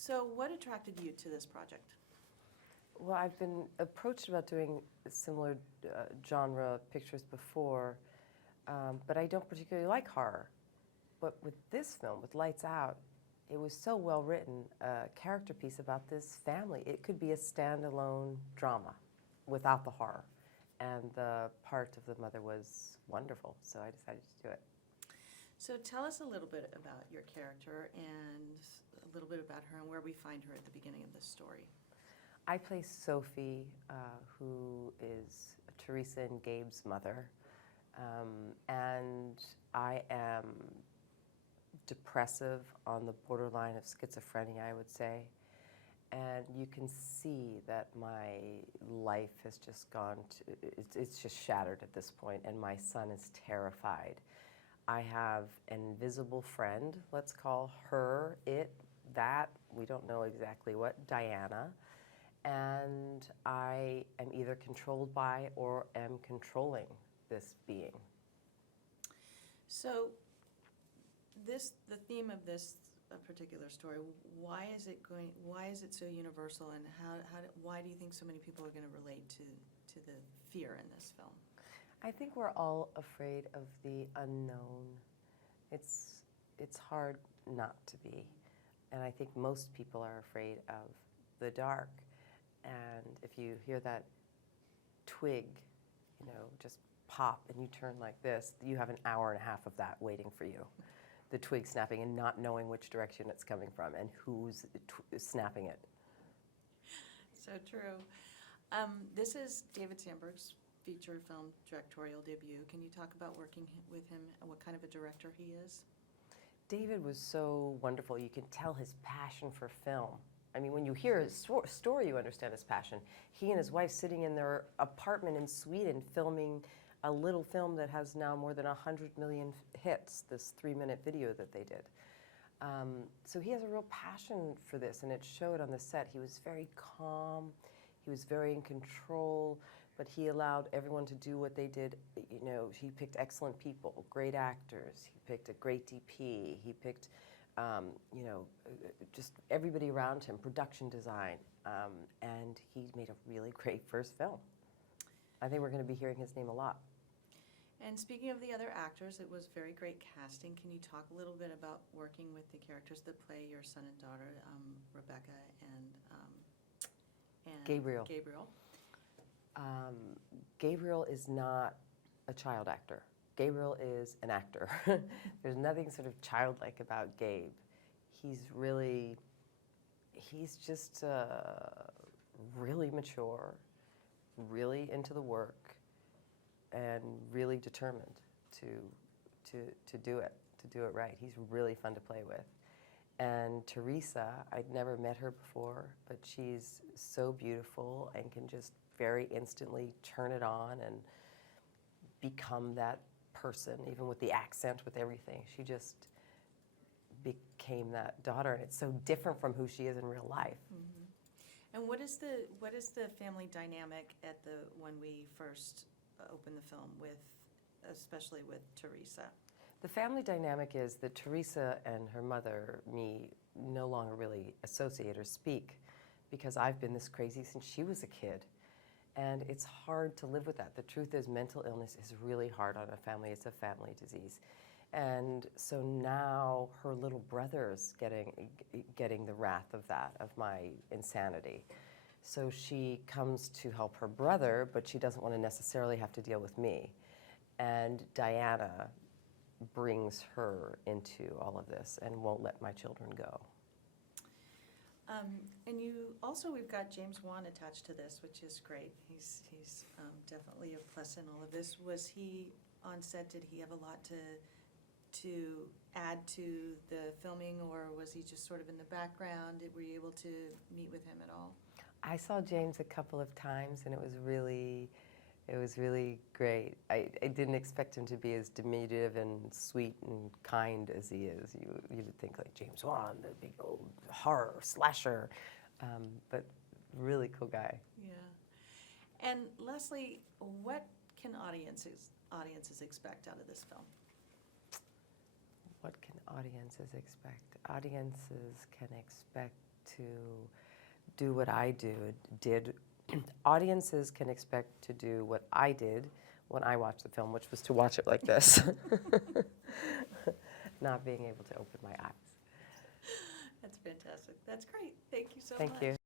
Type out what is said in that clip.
So what attracted you to this project? Well, I've been approached about doing similar genre pictures before, but I don't particularly like horror. But with this film, with Lights Out, it was so well written, a character piece about this family. It could be a standalone drama without the horror. And the part of the mother was wonderful, so I decided to do it. So tell us a little bit about your character and a little bit about her and where we find her at the beginning of this story. I play Sophie, who is Teresa and Gabe's mother, and I am depressive on the borderline of schizophrenia, I would say. And you can see that my life has just gone to, it's just shattered at this point, and my son is terrified. I have an invisible friend, let's call her, it, that, we don't know exactly what, Diana. And I am either controlled by or am controlling this being. So the theme of this particular story, why is it so universal, and why do you think so many people are going to relate to the fear in this film? I think we're all afraid of the unknown. It's hard not to be. And I think most people are afraid of the dark. And if you hear that twig, just pop and you turn like this, you have an hour and a half of that waiting for you. The twig snapping and not knowing which direction it's coming from and who's snapping it. So true. This is David Sandberg's feature film directorial debut. Can you talk about working with him and what kind of a director he is? David was so wonderful. You can tell his passion for film. I mean, when you hear his story, you understand his passion. He and his wife sitting in their apartment in Sweden filming a little film that has now more than 100 million hits, this 3-minute video that they did. So he has a real passion for this, and it showed on the set. He was very calm, he was very in control, but he allowed everyone to do what they did. He picked excellent people, great actors, he picked a great DP, he picked just everybody around him, production design, and he made a really great first film. I think we're going to be hearing his name a lot. And speaking of the other actors, it was very great casting. Can you talk a little bit about working with the characters that play your son and daughter, Rebecca and Gabriel? Gabriel is not a child actor. Gabriel is an actor. There's nothing sort of childlike about Gabe. He's just really mature, really into the work, and really determined to do it right. He's really fun to play with. And Teresa, I'd never met her before, but she's so beautiful and can just very instantly turn it on and become that person, even with the accent, with everything. She just became that daughter, and it's so different from who she is in real life. Mm-hmm. And what is the family dynamic when we first open the film especially with Teresa? The family dynamic is that Teresa and her mother, me, no longer really associate or speak because I've been this crazy since she was a kid. And it's hard to live with that. The truth is, mental illness is really hard on a family. It's a family disease. And so now her little brother's getting the wrath of that, of my insanity. So she comes to help her brother, but she doesn't want to necessarily have to deal with me. And Diana brings her into all of this and won't let my children go. And we've got James Wan attached to this, which is great. He's definitely a plus in all of this. Was he on set? Did he have a lot to add to the filming, or was he just sort of in the background? Were you able to meet with him at all? I saw James a couple of times, and it was really great. I didn't expect him to be as diminutive and sweet and kind as he is. You would think like James Wan, the big old horror slasher, but really cool guy. Yeah. And Leslie, what can audiences expect out of this film? What can audiences expect? Audiences can expect to do what I did. Audiences can expect to do what I did when I watched the film, which was to watch it like this, not being able to open my eyes. That's fantastic. That's great. Thank you so much. Thank you.